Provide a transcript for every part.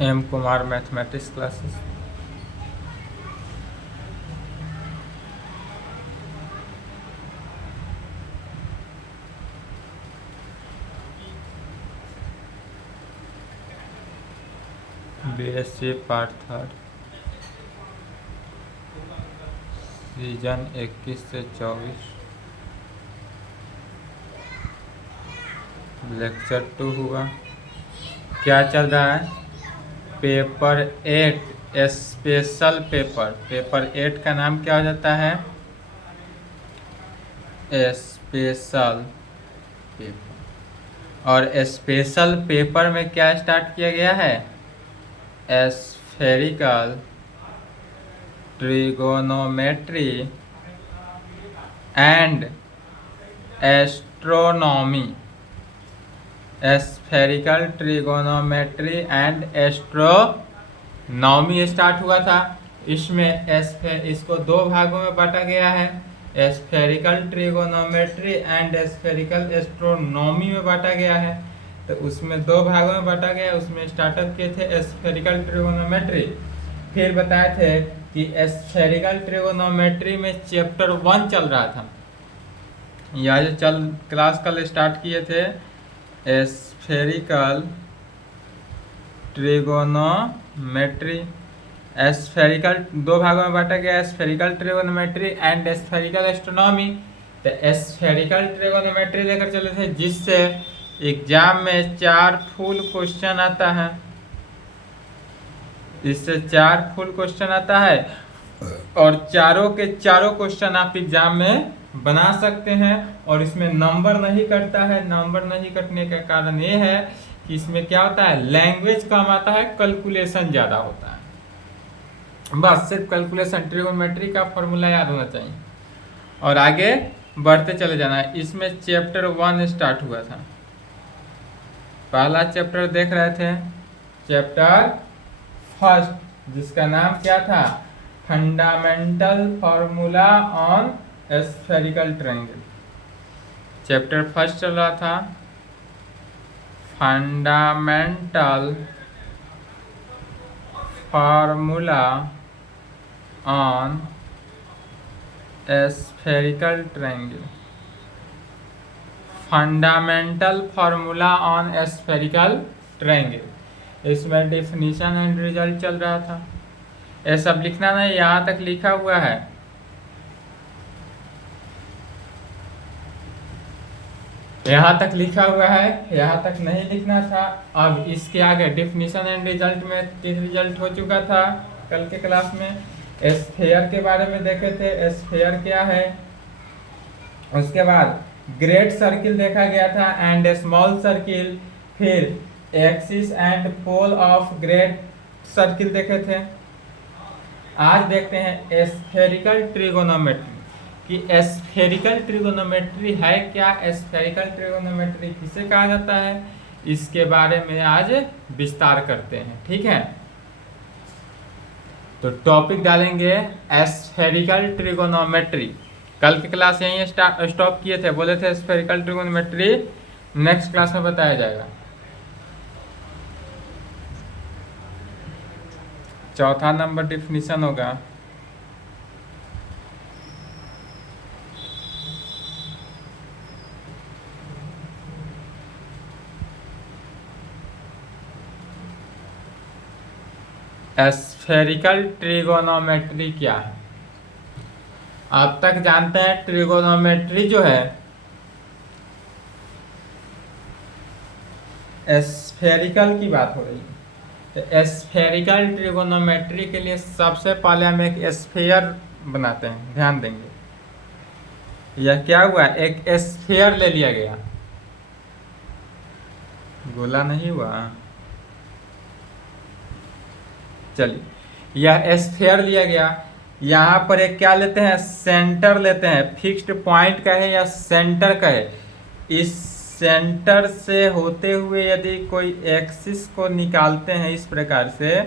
M Kumar mathematics classes. BSc part third, season 21 से 24, lecture 2 हुआ। क्या चल रहा है? Paper 8 special paper. पेपर 8 का नाम क्या हो जाता है? Special paper. और स्पेशल पेपर में क्या स्टार्ट किया गया है? Spherical trigonometry and astronomy. Spherical trigonometry and astronomy start हुआ था। इसमें इसको दो भागों में बांटा गया है, spherical trigonometry and spherical astronomy में बांटा गया है। तो उसमें दो भागों में बांटा गया। उसमें स्टार्टअप किए थे स्फेरिकल ट्रिगोनोमेट्री, फिर बताए थे कि स्फेरिकल ट्रिगोनोमेट्री में चैप्टर 1 चल रहा था। यह जो क्लास कल स्टार्ट किए थे स्फेरिकल ट्रिगोनोमेट्री। स्फेरिकल दो भागों में बांटा गया, spherical trigonometry and spherical astronomy. तो स्फेरिकल ट्रिगोनोमेट्री लेकर चले थे, जिससे एग्जाम में 4 फुल क्वेश्चन आता है। इससे 4 फुल क्वेश्चन आता है और चारों के चारों क्वेश्चन आप एग्जाम में बना सकते हैं। और इसमें नंबर नहीं कटता है। नंबर नहीं कटने का कारण ये है कि इसमें क्या होता है, लैंग्वेज कम आता है, कैलकुलेशन ज़्यादा होता है। बस सिर्फ कैलकुलेशन, ट्रिगोनोमेट्री का फॉर्मूला याद होना चाहिए और आगे बढ़ते चले जाना है। इसमें चैप्टर 1 स्टार्ट हुआ था। पहला चैप्टर देख रहे थे, चैप्टर फर्स्ट, जिसका नाम क्या था? Fundamental formula on spherical triangle. Chapter first चल रहा था fundamental formula on spherical triangle. Fundamental formula on spherical triangle. इसमें डेफिनेशन एंड रिजल्ट चल रहा था। ये सब लिखना नहीं, यहाँ तक लिखा हुआ है। यहाँ तक लिखा हुआ है, यहाँ तक नहीं लिखना था। अब इसके आगे डेफिनेशन एंड रिजल्ट में 3 रिजल्ट हो चुका था कल के क्लास में। स्फेयर के बारे में देखे थे, स्फेयर क्या है। उसके बाद ग्रेट सर्किल देखा गया था एंड स्मॉल सर्किल। फिर axis and pole of great circle देखे थे। आज देखते हैं स्फेरिकल ट्रिगोनोमेट्री कि स्फेरिकल ट्रिगोनोमेट्री है क्या, स्फेरिकल ट्रिगोनोमेट्री किसे कहा जाता है, इसके बारे में आज विस्तार करते हैं। ठीक है, तो टॉपिक डालेंगे स्फेरिकल ट्रिगोनोमेट्री। कल की क्लास यहीं स्टॉप किए थे, बोले थे स्फेरिकल ट्रिगोनोमेट्री नेक्स्ट क्लास में बताया जाएगा। चौथा नंबर डिफिनीशन होगा स्फेरिकल ट्रिगोनोमेट्री क्या है। अब तक जानते हैं ट्रिगोनोमेट्री जो है स्फेरिकल की बात हो रही है। तो स्फेरिकल ट्रिगोनोमेट्री के लिए सबसे पहले हम एक स्फेयर बनाते हैं, ध्यान देंगे। यह क्या हुआ, एक स्फेयर ले लिया गया, गोला नहीं हुआ। चलिए, यह स्फेयर लिया गया। यहाँ पर एक क्या लेते हैं, सेंटर लेते हैं। फिक्स्ड पॉइंट का है या सेंटर का है। इस सेंटर से होते हुए यदि कोई एक्सिस को निकालते हैं इस प्रकार से,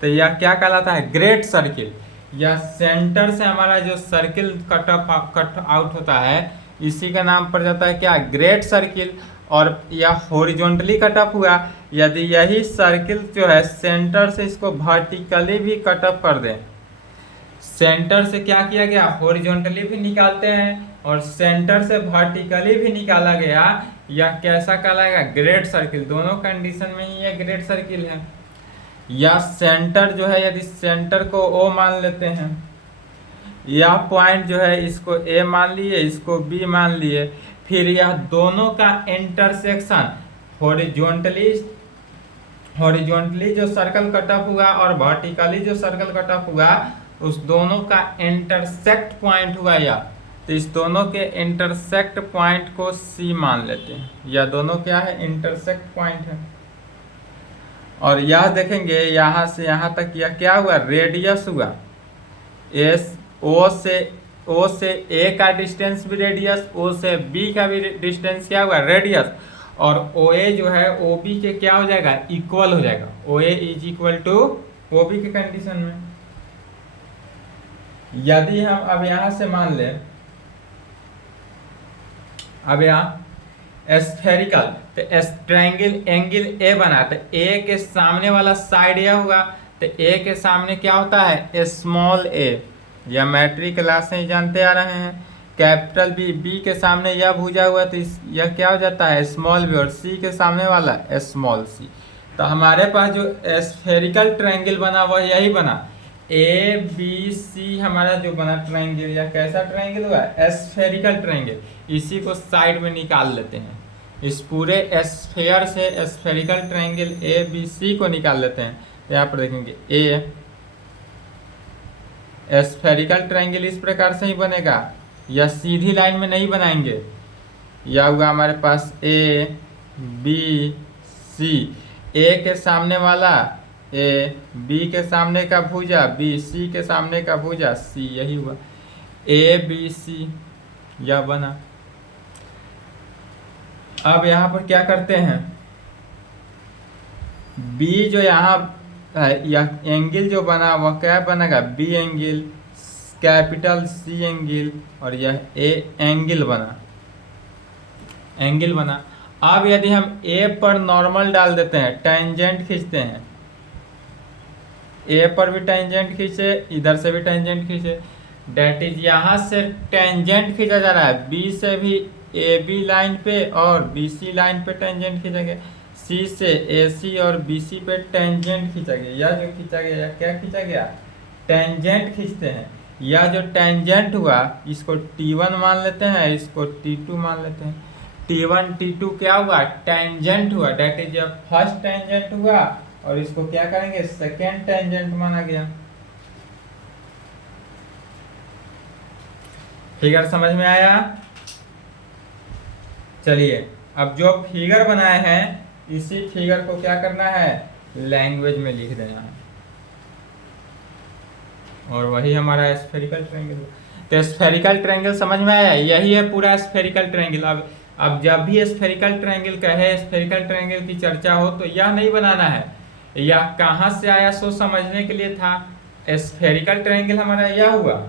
तो यह क्या कहलाता है, ग्रेट सर्किल। या सेंटर से हमारा जो सर्किल कट आउट होता है, इसी का नाम पड़ जाता है क्या, ग्रेट सर्किल। और यह हॉरिजॉन्टली कट ऑफ हुआ, यदि यही सर्किल जो है सेंटर से इसको वर्टिकली भी कटअप कर दें, सेंटर से क्या किया गया, हॉरिजॉन्टली भी निकालते हैं और सेंटर से वर्टिकली भी निकाला गया, यह कैसा कहलाएगा, ग्रेट सर्किल। दोनों कंडीशन में ही यह ग्रेट सर्किल है। या सेंटर जो है, यदि सेंटर को ओ मान लेते हैं, यह पॉइंट जो है इसको ए मान लिए, इसको बी मान लिए, फिर यह दोनों का इंटरसेक्शन हॉरिजॉन्टली जो सर्कल कटअप हुआ और वर्टिकली जो सर्कल कटअप हुआ, उस दोनों का इंटरसेक्ट पॉइंट हुआ या, तो इस दोनों के इंटरसेक्ट पॉइंट को सी मान लेते हैं। यह दोनों क्या है, इंटरसेक्ट पॉइंट है। और यह देखेंगे यहाँ से यहाँ तक यह क्या हुआ, रेडियस हुआ। ओ से ए का डिस्टेंस भी रेडियस, ओ से बी का भी डिस्टेंस क्या हुआ, रेडियस। और ओ ए जो है ओ बी के क्या हो जाएगा, इक्वल हो जाएगा। O A is equal to O B के कंडीशन में। यदि हम अब यहां से मान लें, अब यहाँ स्फेरिकल, तो ट्रायंगल एंगल ए बना, तो ए के सामने वाला साइड यह हुआ, तो ए के सामने क्या होता है, स्मॉल ए। यह मैट्रिक क्लास से ही जानते आ रहे हैं। कैपिटल बी, बी के सामने यह भुजा हुआ, तो यह क्या हो जाता है, स्मॉल बी। और सी के सामने वाला स्मॉल सी। तो हमारे पास जो स्फेरिकल ट्रायंगल बना वह यही बना, ए बी सी हमारा जो बना ट्रायंगल। या कैसा ट्रायंगल हुआ, स्फेरिकल ट्रायंगल। इसी को साइड में निकाल लेते हैं, इस पूरे स्फेयर से spherical triangle A B C को निकाल लेते हैं। तो यहाँ पर देखेंगे ए स्फेरिकल ट्रायंगल इस प्रकार से ही बनेगा, या सीधी लाइन में नहीं बनाएंगे। यह हुआ हमारे पास ए बी सी, ए के सामने वाला ए, बी के सामने का भुजा बी, सी के सामने का भुजा सी, यही हुआ ए बी सी, यह बना। अब यहाँ पर क्या करते हैं, बी जो यहाँ यह एंगल जो बना वह क्या बनेगा, B angle, capital C angle, और यह ए एंगल बना, एंगल बना। अब यदि हम ए पर नॉर्मल डाल देते हैं, टेंजेंट खींचते हैं, ए पर भी टेंजेंट खींचे, इधर से भी टेंजेंट खींचे, डेट इज यहाँ से टेंजेंट खींचा जा रहा है, बी से भी ए बी लाइन पे और बी सी लाइन पे टेंजेंट खींचा गया, सी से ए सी और बी सी पे टेंजेंट खींचा गया। यह जो खींचा गया, यह क्या खींचा गया, टेंजेंट खींचते हैं। यह जो टेंजेंट हुआ इसको T1 मान लेते हैं, इसको T2 मान लेते हैं। T1 T2 क्या हुआ, टेंजेंट हुआ, डेट इज फर्स्ट टेंजेंट हुआ, और इसको क्या करेंगे, सेकेंड टेंजेंट माना गया। फिगर समझ में आया। चलिए अब जो फिगर बनाए हैं इसी फिगर को क्या करना है, लैंग्वेज में लिख देना है, और वही हमारा स्फेरिकल ट्रायंगल। तो स्फेरिकल ट्रायंगल समझ में आया, यही है पूरा स्फेरिकल ट्रायंगल। अब जब भी स्फेरिकल ट्रायंगल कहे, स्फेरिकल ट्रायंगल की चर्चा हो, तो यह नहीं बनाना है, यह कहाँ से आया सो समझने के लिए था। स्फेरिकल ट्रायंगल हमारा यह हुआ,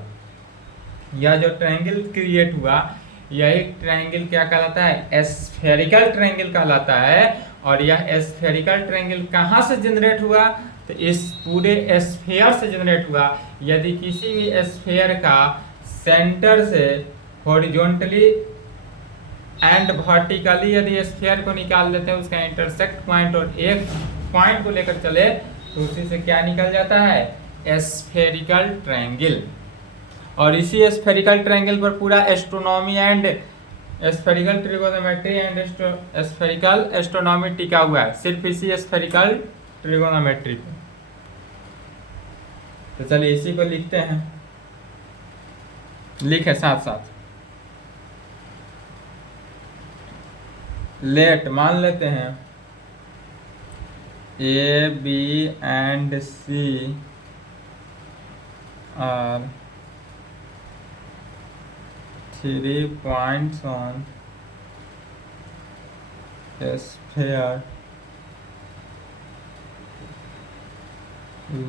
यह जो ट्रायंगल क्रिएट हुआ यही ट्रायंगल क्या कहलाता है, स्फेरिकल ट्रायंगल कहलाता है। और यह स्फेरिकल ट्रायंगल कहाँ से जनरेट हुआ, तो इस पूरे स्फेयर से जनरेट हुआ। यदि किसी भी स्फेयर का सेंटर से हॉरिजॉन्टली एंड वर्टिकली यदि स्फेयर को निकाल लेते हैं, उसका इंटरसेक्ट पॉइंट और एक पॉइंट को लेकर चले, तो उसी से क्या निकल जाता है, स्फेरिकल ट्रायंगल। और इसी स्फेरिकल ट्रायंगल पर पूरा astronomy and spherical trigonometry and spherical astronomy टिका हुआ है, सिर्फ इसी स्फेरिकल ट्रिगोनोमेट्री पे। तो चलिए इसी को लिखते हैं, लिखे साथ साथ। लेट मान लेते हैं A B and C are 3 points on a sphere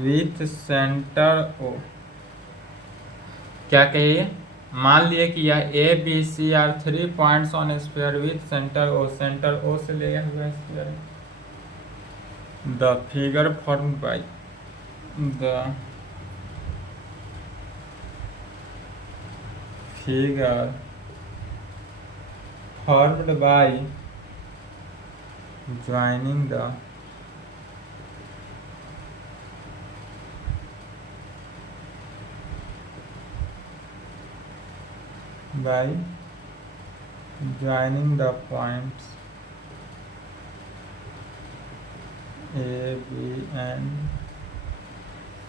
with center O। क्या कहिए, मान लिए कि यह A B C are 3 points on a sphere with center O, center O से लिया हुआ स्फीयर है। The figure formed by the figure formed by joining the points A, B and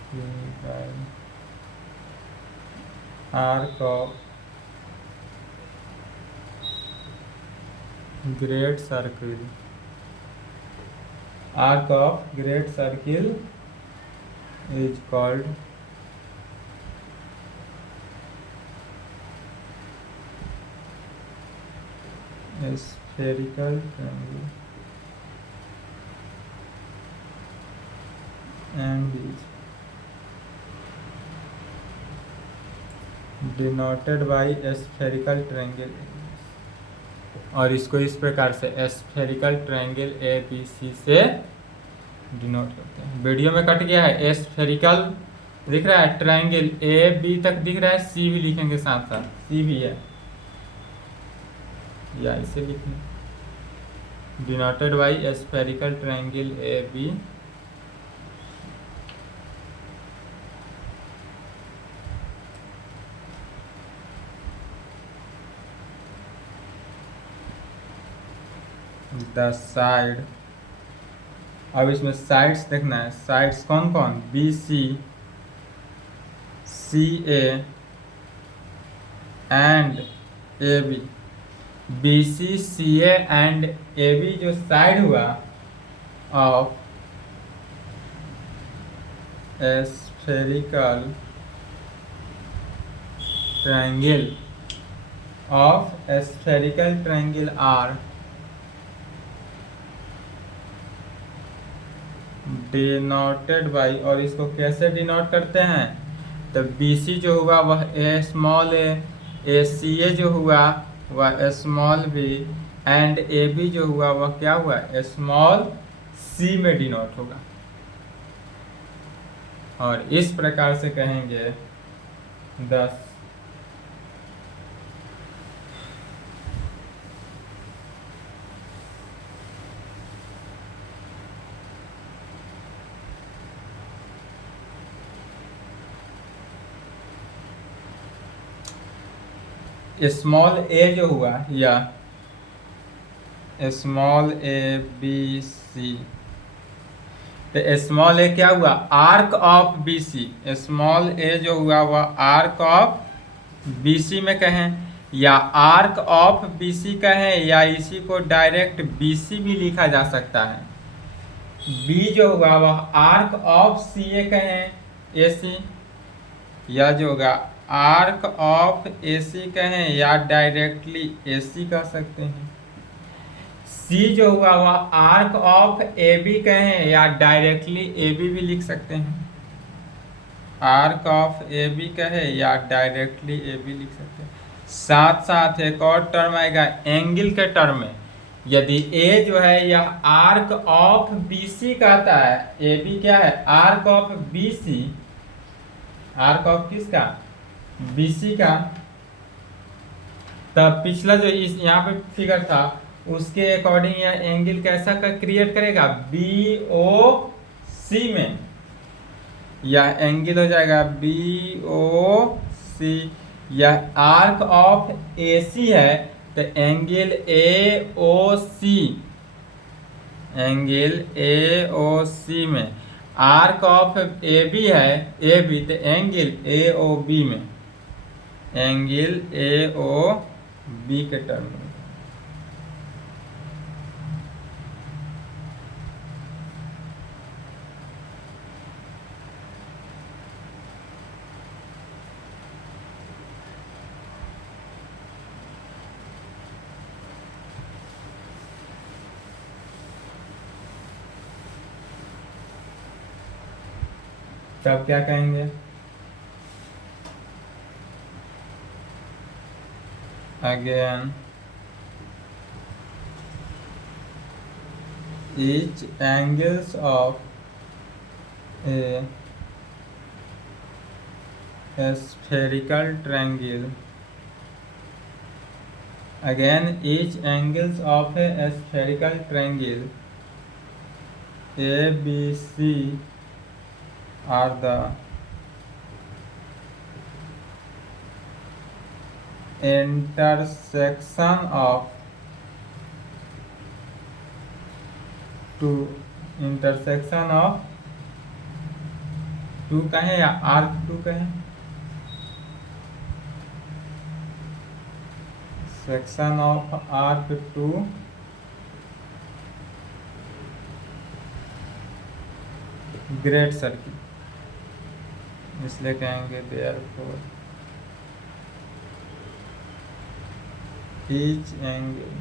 C by arc of great circle. Arc of great circle is called spherical triangle and is denoted by spherical triangle, और इसको इस प्रकार से spherical triangle A B C से denote करते हैं। Video में cut गया है, स्फेरिकल दिख रहा है, ट्रायंगल ए बी तक दिख रहा है, सी भी लिखेंगे साथ साथ, सी भी है या इसे लिखें denoted by spherical triangle A B the side. अब इसमें साइड्स देखना है, साइड्स कौन कौन, B C, C A and A B. B C, C A and A B जो साइड हुआ of spherical triangle are denoted by, और इसको कैसे डिनोट करते हैं, तो बी सी जो हुआ वह ए स्मॉल ए सी ए जो हुआ वह small B and A B जो हुआ वह क्या हुआ स्मॉल सी में डिनोट होगा। और इस प्रकार से कहेंगे 10 स्मॉल ए जो हुआ या स्मॉल ए बी सी, तो स्मॉल ए क्या हुआ arc of B c, small a जो हुआ वह आर्क ऑफ बी सी में कहें या आर्क ऑफ बी सी कहें या इसी को डायरेक्ट बी सी भी लिखा जा सकता है। बी जो होगा वह आर्क ऑफ सी ए कहें ए सी, या जो होगा आर्क ऑफ ए सी कहें या डायरेक्टली ए सी कह सकते हैं। सी जो हुआ वह आर्क ऑफ ए बी कहें या डायरेक्टली ए बी भी लिख सकते हैं, आर्क ऑफ ए बी कहे या डायरेक्टली ए बी लिख सकते हैं। साथ साथ एक और टर्म आएगा एंगल के टर्म में, यदि ए जो है यह आर्क ऑफ बी सी कहता है, ए बी क्या है arc of B C, arc of किसका बी सी का, तब पिछला जो इस यहाँ पे फिगर था उसके अकॉर्डिंग यह एंगल कैसा का क्रिएट करेगा बी ओ सी में, यह एंगल हो जाएगा बी ओ सी। यह आर्क ऑफ ए सी है तो angle A O C, angle A ओ सी में, आर्क ऑफ ए बी है ए बी तो एंगल ए ओ बी में, एंगल ए ओ बी के टर्म में। तब क्या कहेंगे again each angles of a spherical triangle. Again, each angles of a spherical triangle ABC are the intersection of two कहें या arc two कहें, section of arc two great circle, इसलिए कहेंगे therefore each angle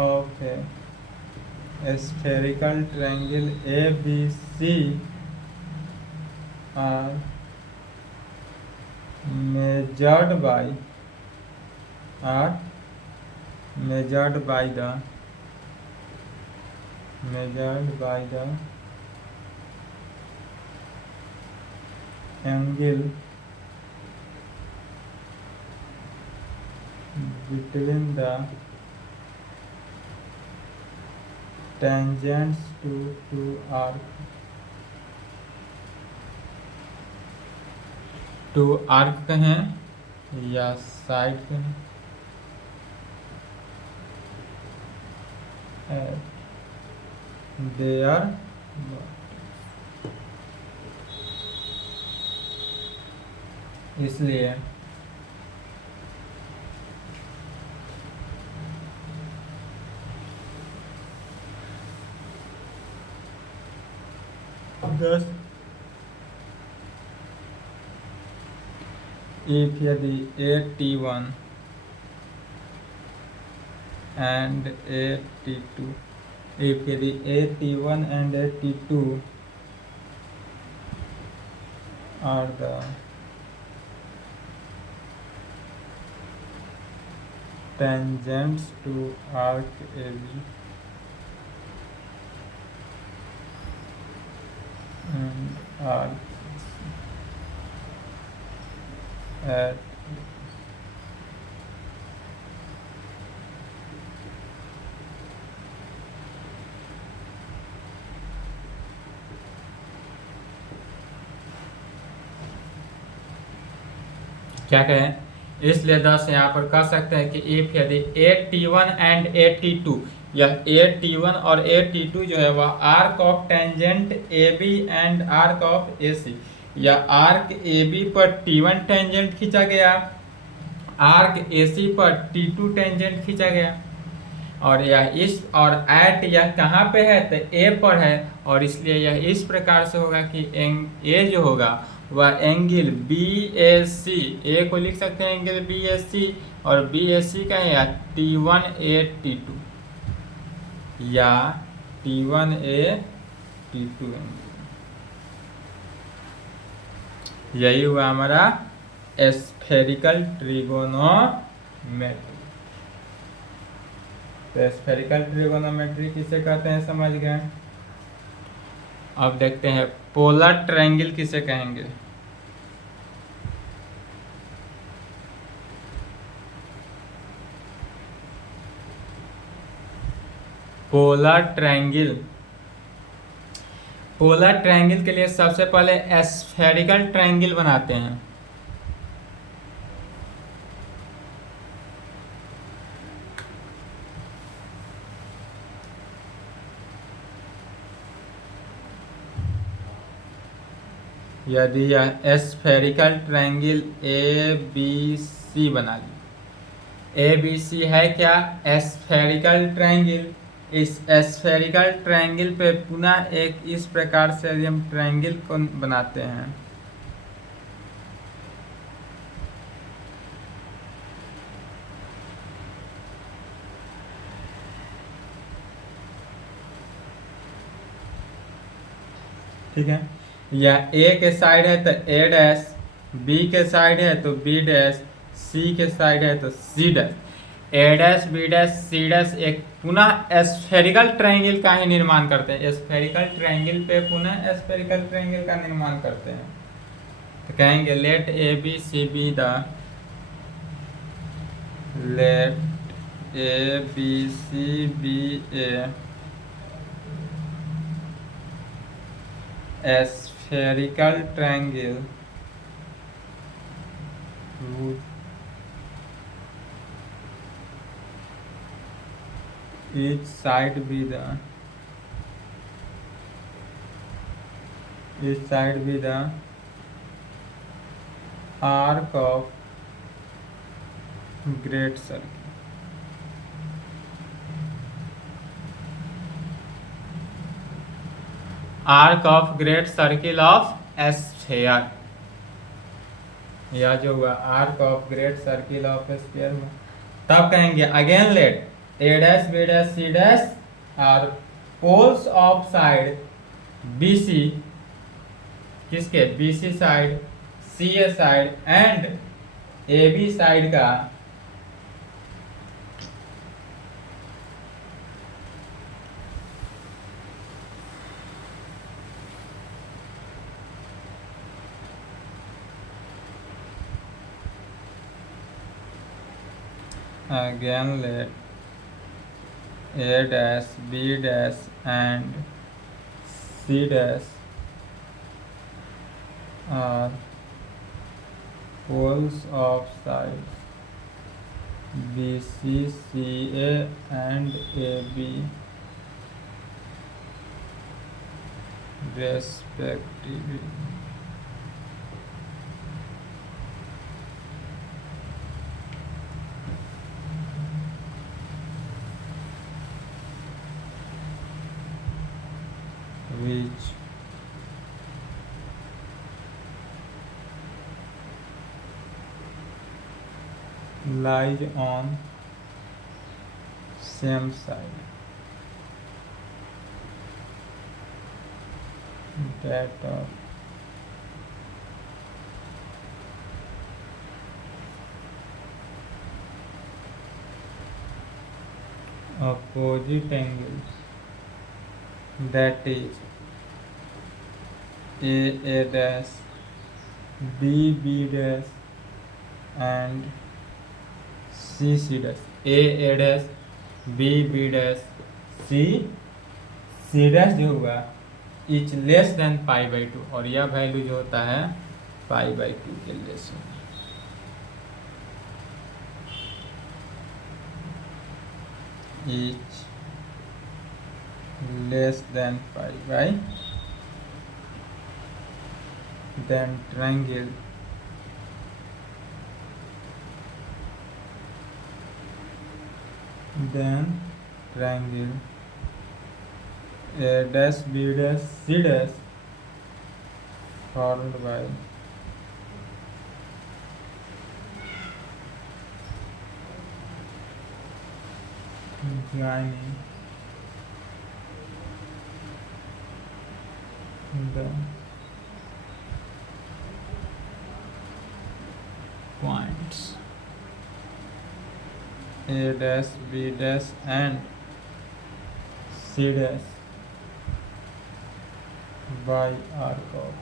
of a spherical triangle ABC are measured by the angle between the tangents to arc कहें या side कहें, there इसलिए thus if यदि AT1 and AT2, if यदि AT1 and AT2 are the tangents to arc AB and arc at क्या कहें, इसलिए 10 यहाँ पर कह सकते हैं कि इफ यदि AT1 एंड AT2, यह AT1 और AT2 जो है वह arc of tangent AB and arc of AC, या आर्क AB पर T1 टेंजेंट खींचा गया, आर्क AC पर T2 टेंजेंट खींचा गया, और यह इस और एट यह कहाँ पे है तो A पर है, और इसलिए यह इस प्रकार से होगा कि A जो होगा वह एंगल BAC, A को लिख सकते हैं एंगल BAC, और BAC का है या T1A T2 या T1A T2 यही हुआ हमारा स्फेरिकल ट्रिगोनोमेट्री। तो स्फेरिकल ट्रिगोनोमेट्री किसे कहते हैं समझ गए। अब देखते हैं पोलर ट्रायंगल किसे कहेंगे। पोलर ट्रायंगल, पोलर ट्रायंगल के लिए सबसे पहले स्फेरिकल ट्रायंगल बनाते हैं। यदि यह स्फेरिकल ट्रायंगल ABC बना ली, ABC है क्या स्फेरिकल ट्रायंगल। इस स्फेरिकल ट्रायंगल पे पुनः एक इस प्रकार से यदि हम ट्रायंगल को बनाते हैं, ठीक है, या A के साइड है तो A डैश, B के साइड है तो B डैश, C के साइड है तो C dash. A dash B dash C dash एक पुनः स्फेरिकल ट्रायंगल का ही निर्माण करते हैं, स्फेरिकल ट्रायंगल पे पुनः स्फेरिकल ट्रायंगल का निर्माण करते हैं। तो कहेंगे let A B C be the let A B C be A spherical triangle each side be the arc of great circle। Arc of great circle of sphere, यह जो हुआ arc of great circle of sphere में। तब कहेंगे again let A dash B dash C dash are poles of side B C, किसके B C side, C A side and A B side का again let A dash B dash and C dash are poles of sides BC, CA and AB respectively। which lies on same side that of opposite angles, that is A dash B dash and C dash। A dash B dash C dash जो हुआ etch less than π/2, और यह value जो होता है π/2 के less होगा। each less than π/2 then triangle A dash B dash C dash formed by joining the points A dash B dash and C dash by arc of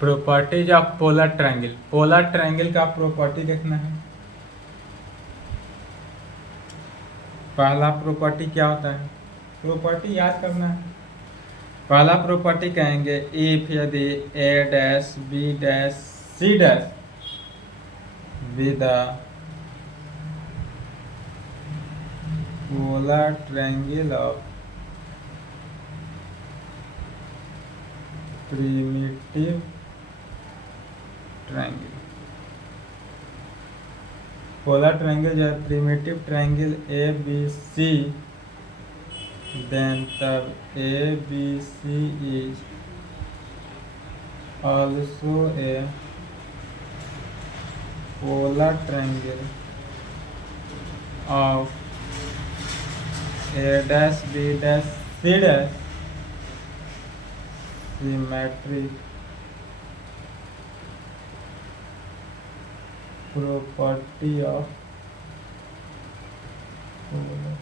properties of polar triangle. Polar triangle का property देखना है। पहला property क्या होता है, property याद करना है। पहला प्रॉपर्टी कहेंगे इफ यदि A dash B dash C dash with polar triangle of primitive triangle. Polar triangle जो है primitive triangle A B C, then तब A B C is also a polar triangle of A dash B dash C dash symmetric property of polar.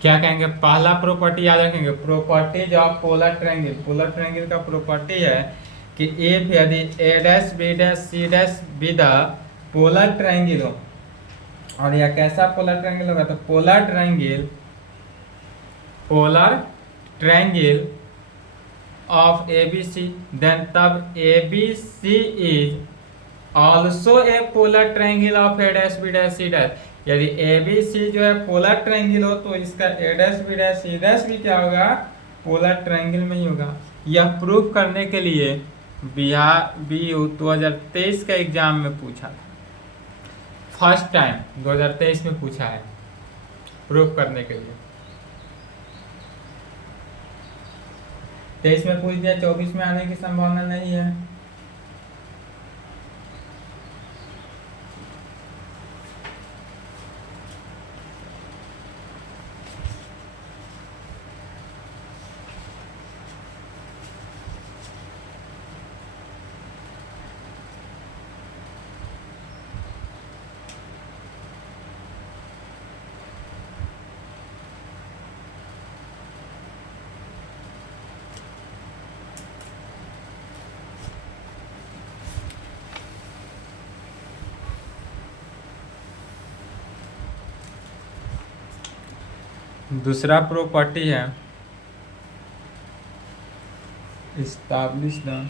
क्या कहेंगे, पहला property याद रखेंगे, properties of polar triangle. Polar triangle का property है कि if यदि A dash B dash C dash be the polar triangle हो, और यह कैसा पोलर ट्रायंगल होगा, तो polar triangle of A B C, then तब A B C is also a polar triangle of A dash B dash C dash. यदि A B सी जो है पोलर ट्रायंगल हो तो इसका A dash B dash C dash भी क्या होगा, पोलर ट्रायंगल में ही होगा। यह प्रूफ करने के लिए बिहार BU 2023 का एग्जाम में पूछा था, फर्स्ट टाइम 2023 में पूछा है प्रूफ करने के लिए। 23 में पूछ दिया, 24 में आने की संभावना नहीं है। दूसरा प्रॉपर्टी है इस्टैब्लिश द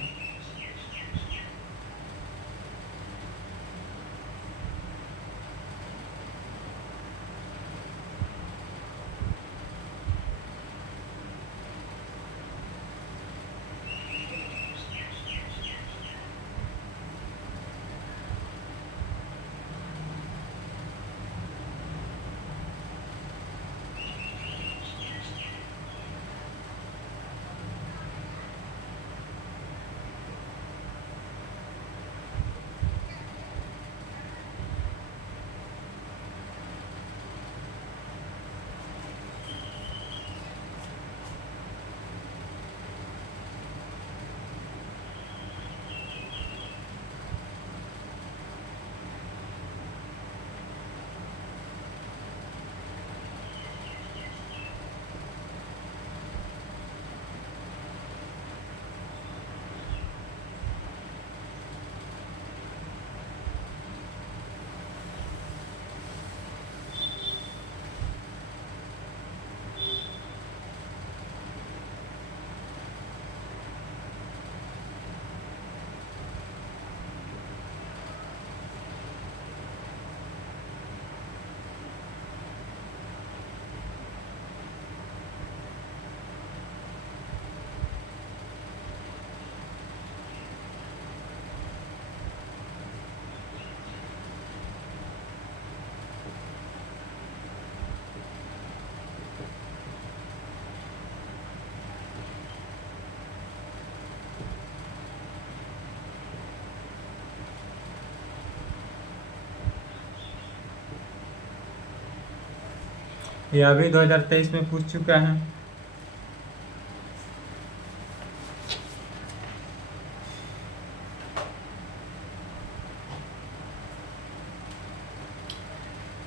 ये अभी 2023 में पूछ चुका है।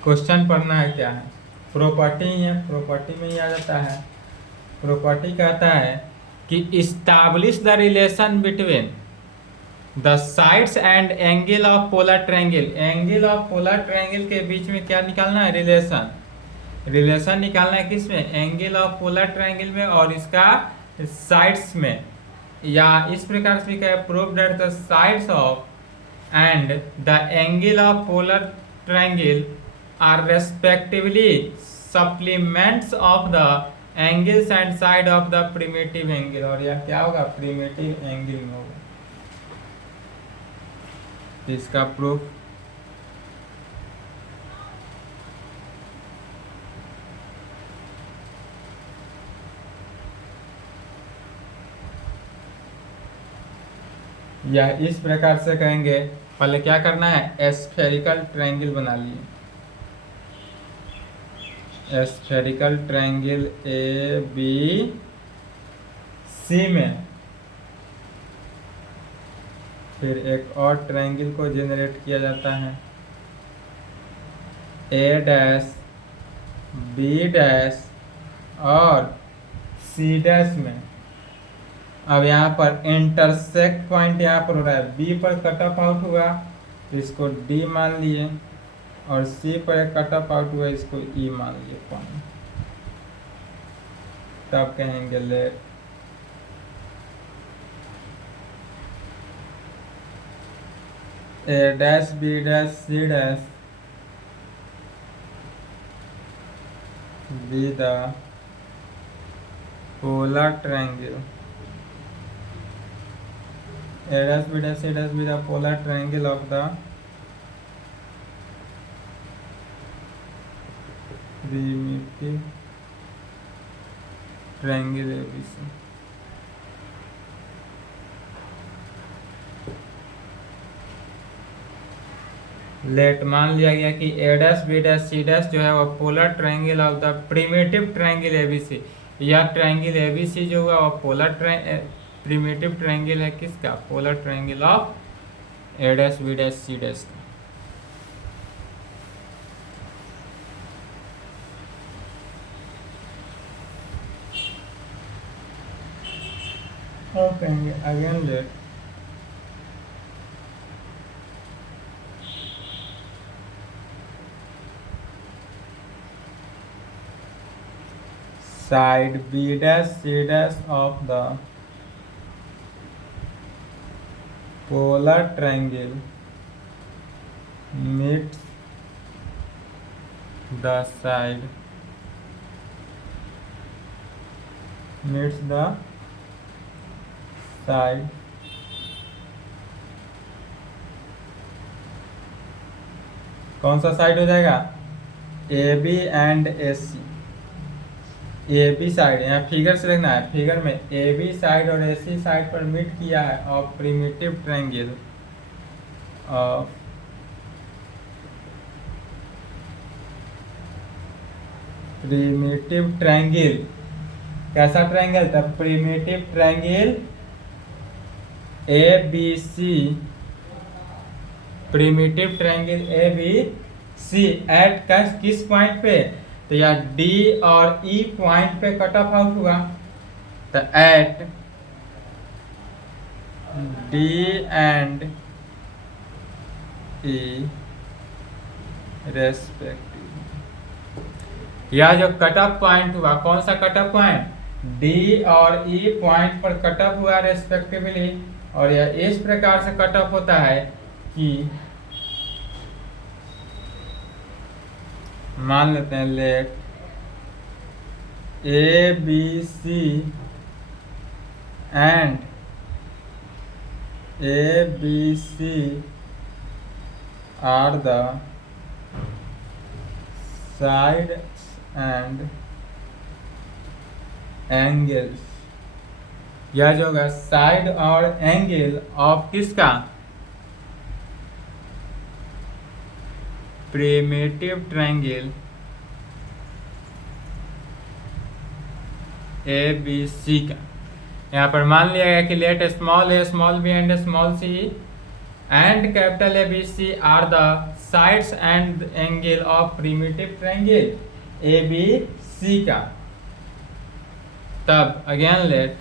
क्वेश्चन पढ़ना है क्या है, प्रॉपर्टी है, प्रॉपर्टी में ही आ जाता है। प्रॉपर्टी कहता है कि establish the relation between the sides and angle of polar triangle. Angle of polar triangle के बीच में क्या निकालना है, रिलेशन। रिलेशन निकालना है किसमें, एंगल ऑफ पोलर ट्रायंगल में और इसका साइड्स में। या इस प्रकार से क्या है, prove that the sides of and the angle of polar triangle are respectively supplements of the angles and side of the primitive angle. और यह क्या होगा, प्रिमिटिव एंगल में होगा। इसका प्रूफ यह इस प्रकार से कहेंगे। पहले क्या करना है, स्फेरिकल ट्रायंगल बना लिए। Spherical triangle A B C में फिर एक और ट्रायंगल को जनरेट किया जाता है, ए डैश बी डैश और सी डैश में। अब यहाँ पर इंटरसेक्ट पॉइंट यहाँ पर हो रहा है, बी पर कट ऑफ आउट हुआ तो इसको डी मान लिए, और सी पर कट ऑफ आउट हुआ इसको ई मान लिए पॉइंट। तब कहेंगे let A dash B dash C dash be the polar triangle. A dash B dash C dash be the polar triangle of the primitive triangle ABC। Let मान लिया गया कि A dash B dash C dash जो है वो polar triangle of the primitive triangle ABC। यह triangle ABC जो हुआ वो पोलर प्रिमिटिव ट्रायंगल है किसका, polar triangle of A dash B dash C dash का। कहेंगे again let side B dash C dash of the polar triangle meets the side कौन सा साइड हो जाएगा, A B and A C. A B side यहाँ figure से देखना है, फिगर में ए बी साइड और ए सी साइड पर मीट किया है of primitive triangle of primitive triangle. कैसा ट्रायंगल था, primitive triangle A B C, primitive triangle A B C at किस पॉइंट पे, तो या डी और ई पॉइंट पे कट ऑफ आउट हुआ, तो at D and E respective. यह जो कट ऑफ पॉइंट हुआ, कौन सा कट ऑफ पॉइंट, डी और ई पॉइंट पर कट ऑफ हुआ रेस्पेक्टिवली। और यह इस प्रकार से कट ऑफ होता है कि मान लेते हैं let A B C and A B C are the side and angles. यह जो होगा साइड और एंगल ऑफ किसका, primitive triangle A B C का। यहाँ पर मान लिया गया कि let small A small B and small C and capital A B C are the sides and angle of primitive triangle A B C का। तब again let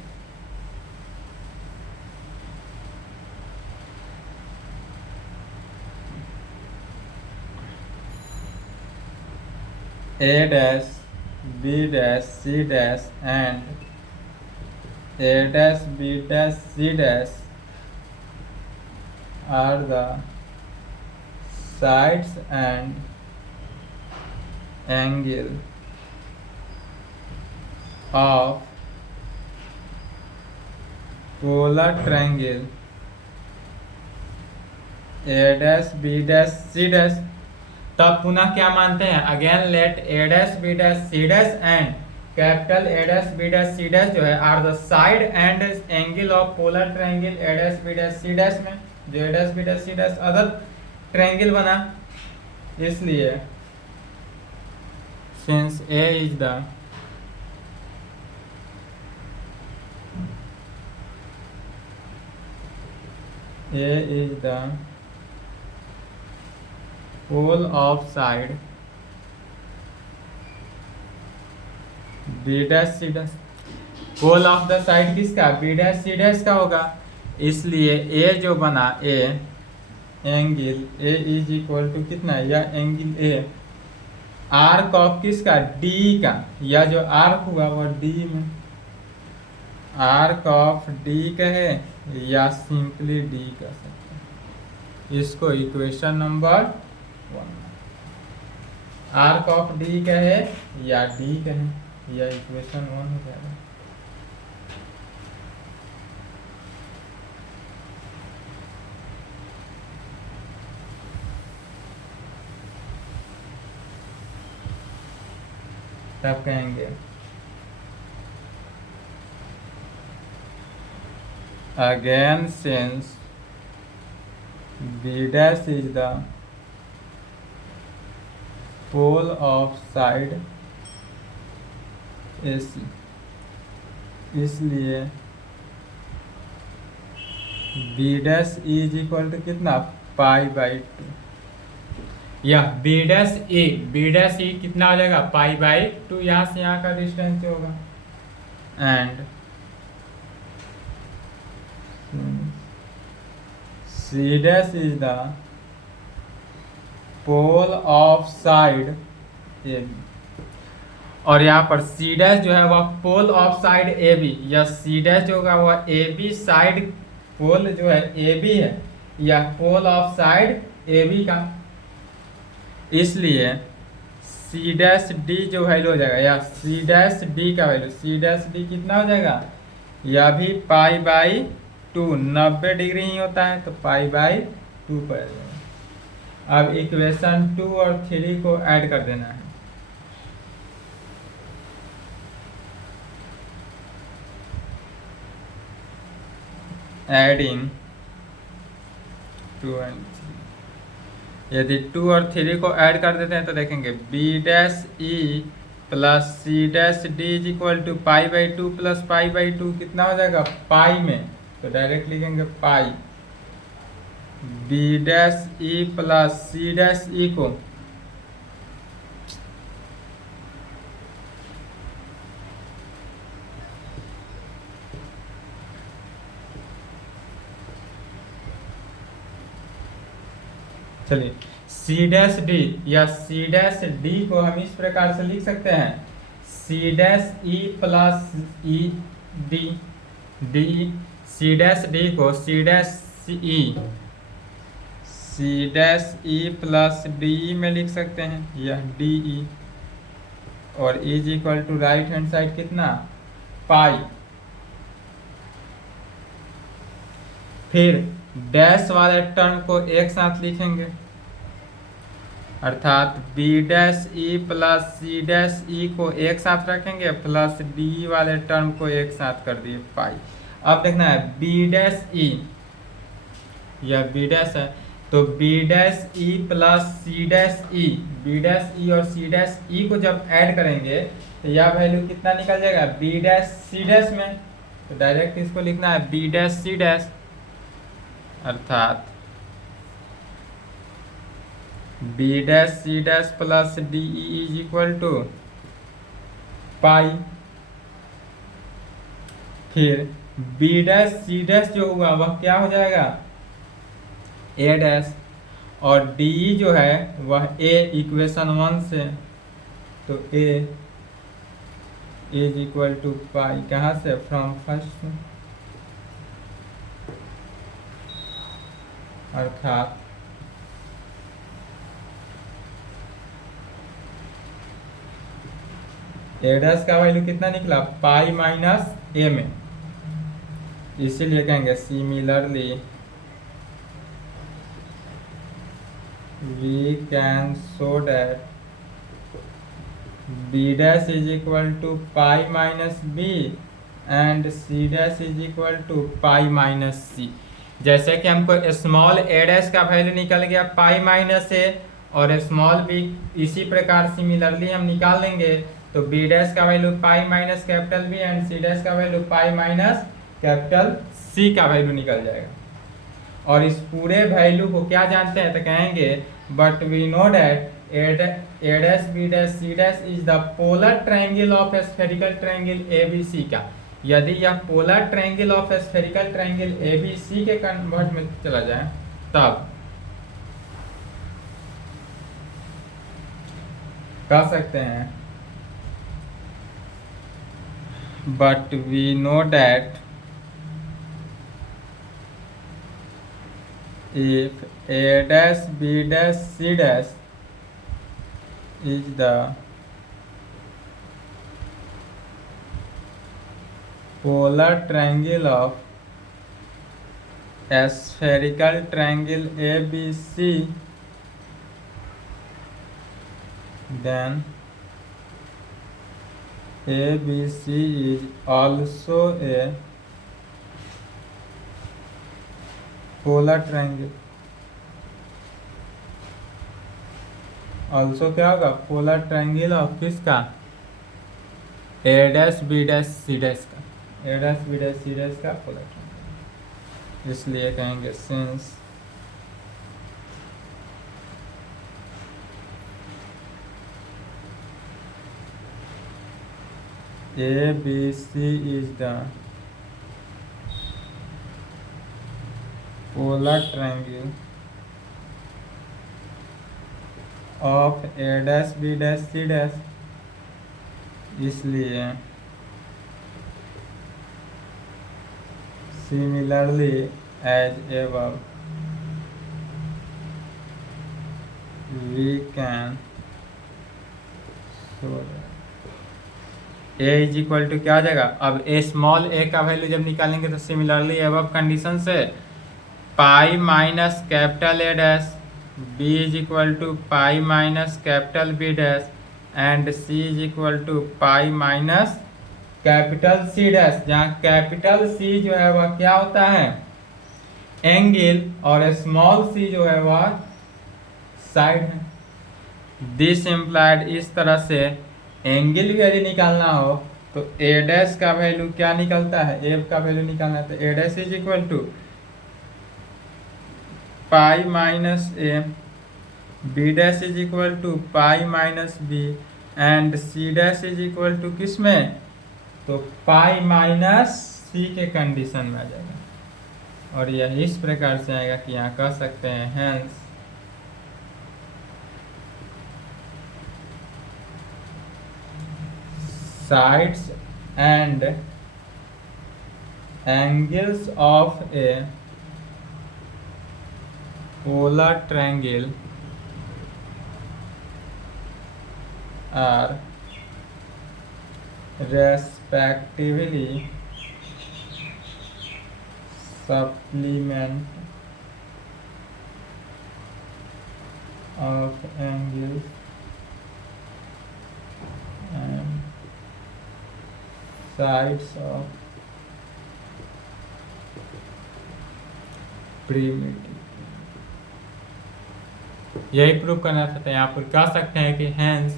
A dash B dash C dash and A dash B dash C dash are the sides and angle of polar triangle A dash B dash C dash। तब पुनः क्या मानते हैं, again let A dash B dash C dash and capital A dash B dash C dash जो है are the side and angle of polar triangle A dash B dash C dash में, जो A dash B dash C dash other triangle बना, इसलिए since A is the pole of side B dash C dash, pole of the side किसका, B dash C dash का होगा, इसलिए A जो बना A angle A is equal to कितना, या एंगल A आर्क ऑफ किसका D का, या जो आर्क हुआ वह D में आर्क ऑफ D कहे या सिंपली D कह सकते हैं। इसको equation number arc of D कहे या डी कहे या इक्वेशन 1 हो जाएगा। तब कहेंगे again since B dash is the pole of side AC, इसलिए B dash is equal to कितना π/2, या B डैश E कितना हो जाएगा π/2, यहाँ से यहाँ का डिस्टेंस होगा and C dash is the pole of side AB, और यहाँ पर C डैश जो है वह पोल ऑफ साइड AB, या C डैश जो होगा वह AB साइड पोल जो है AB है या पोल ऑफ साइड AB का, इसलिए C डैश D जो वैल्यू हो जाएगा, या C डैश D का वैल्यू C डैश D कितना हो जाएगा, या भी π/2 90 डिग्री ही होता है तो π/2 पड़ जाएगा। अब इक्वेशन 2 और 3 को ऐड कर देना है। एडिंग 2 एंड 3, यदि 2 और 3 को ऐड कर देते हैं तो देखेंगे B dash E plus C dash D is equal to π/2 plus π/2 कितना हो जाएगा पाई में, तो डायरेक्ट लिखेंगे pi B dash E plus C dash E को चलिए C डैश D या C डैश D को हम इस प्रकार से लिख सकते हैं C dash E plus E D C dash D को C dash E plus DE में लिख सकते हैं, यह DE, और is equal to right hand side कितना पाई, फिर डैश वाले टर्म को एक साथ लिखेंगे अर्थात B dash E plus C dash E को एक साथ रखेंगे प्लस DE वाले टर्म को एक साथ कर दिए पाई। अब देखना है B डैश E, यह B डैश है तो B dash E plus C dash E, B dash E और C डैश E को जब ऐड करेंगे तो यह वैल्यू कितना निकल जाएगा B डैश C डैश में, तो डायरेक्ट इसको लिखना है B डैश C डैश, अर्थात B dash C dash plus D E is equal to pi. फिर बी डैश सी डैश जो हुआ वह क्या हो जाएगा, ए डैश, और डी जो है वह ए इक्वेशन 1 से, तो ए इज इक्वल टू पाई, कहाँ से, फ्रॉम फर्स्ट, अर्थात ए डैश का वैल्यू कितना निकला, पाई माइनस ए में, इसीलिए कहेंगे similarly we can show that b dash is equal to pi minus b and c dash is equal to pi minus c। जैसे कि हमको स्मॉल a डैश का वैल्यू निकल गया पाई माइनस ए, और स्मॉल b इसी प्रकार सिमिलरली हम निकाल लेंगे, तो b डैश का value pi minus capital b and c dash का value pi minus capital c का वैल्यू निकल जाएगा। और इस पूरे वैल्यू को क्या जानते हैं, तो कहेंगे but we know that A dash B dash C dash is the polar triangle of spherical triangle ABC का। यदि यह polar triangle of spherical triangle ABC के कन्वर्ट में चला जाए तब कह सकते हैं but we know that if a dash b dash c dash is the polar triangle of a spherical triangle ABC, then ABC is also a polar triangle. Also क्या होगा, पोलर ट्रायंगल ऑफ किसका, A dash B dash C dash का, A dash B dash C dash का polar triangle. इसलिए कहेंगे since A B C is the polar triangle of a dash b dash c dash, इसलिए similarly as above we can show that a is equal to क्या आ जाएगा, अब ए small ए का value जब निकालेंगे तो सिमिलरली अबव कंडीशन से pi minus capital A dash, B is equal to pi minus capital B dash and C is equal to pi minus capital C dash, जहाँ कैपिटल सी जो है वह क्या होता है, एंगल, और स्मॉल सी जो है वह साइड है। दिस इम्प्लाइड, इस तरह से एंगल भी यदि निकालना हो तो ए डैश का वैल्यू क्या निकलता है, ए का वैल्यू निकालना है, तो A dash is equal to pi minus A, B dash is equal to pi minus B and C dash is equal to किस में, तो पाई माइनस सी के कंडीशन में आ जाएगा। और यह इस प्रकार से आएगा कि यहाँ कह सकते हैं hence sides and angles of a polar triangle are respectively supplement of angles and sides of primitive। यही प्रूव करना था, तो यहाँ पर कह सकते हैं कि hence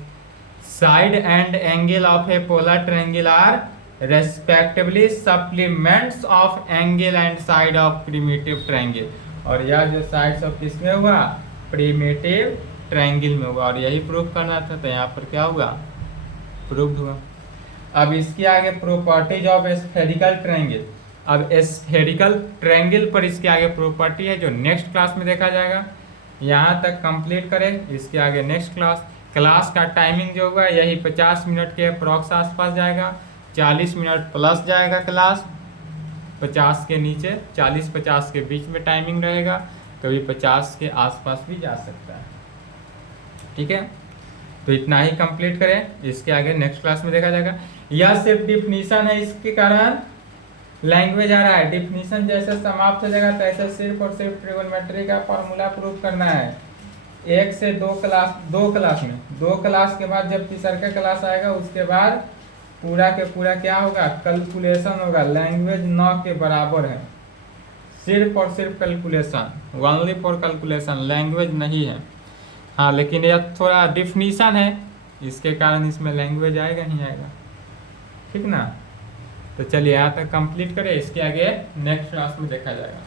side and angle of a polar triangle are respectively supplements of angle and side of primitive triangle. और यह जो साइड्स ऑफ किसमें हुआ, प्रिमिटिव ट्रायंगल में होगा, और यही प्रूफ करना था, तो यहाँ पर क्या होगा, प्रूफ हुआ। अब इसके आगे प्रॉपर्टीज ऑफ स्फेरिकल ट्रायंगल। अब स्फेरिकल ट्रायंगल पर इसके आगे प्रॉपर्टी है जो नेक्स्ट क्लास में देखा जाएगा। यहाँ तक कंप्लीट करें, इसके आगे नेक्स्ट क्लास का टाइमिंग जो होगा यही 50 मिनट के अप्रॉक्स आसपास जाएगा, 40 मिनट प्लस जाएगा क्लास, 50 के नीचे 40-50 के बीच में टाइमिंग रहेगा, कभी 50 के आसपास भी जा सकता है। ठीक है, तो इतना ही कंप्लीट करें, इसके आगे नेक्स्ट क्लास में देखा जाएगा। यह सिर्फ डिफिनीशन है, इसके कारण लैंग्वेज आ रहा है। डिफिनीशन जैसे समाप्त हो जाएगा तैसे सिर्फ और सिर्फ ट्रिगोनोमेट्री का फॉर्मूला प्रूव करना है। 1 से 2 क्लास में, 2 क्लास के बाद जब तीसरा क्लास आएगा उसके बाद पूरा के पूरा क्या होगा, कैलकुलेशन होगा। लैंग्वेज 9 के बराबर है, सिर्फ और सिर्फ calculation, only for calculation, language नहीं है। हाँ, लेकिन यह थोड़ा डिफिनीशन है, इसके कारण इसमें लैंग्वेज आएगा नहीं आएगा। ठीक ना, तो चलिए यहाँ तक कंप्लीट करें, इसके आगे नेक्स्ट क्लास में देखा जाएगा।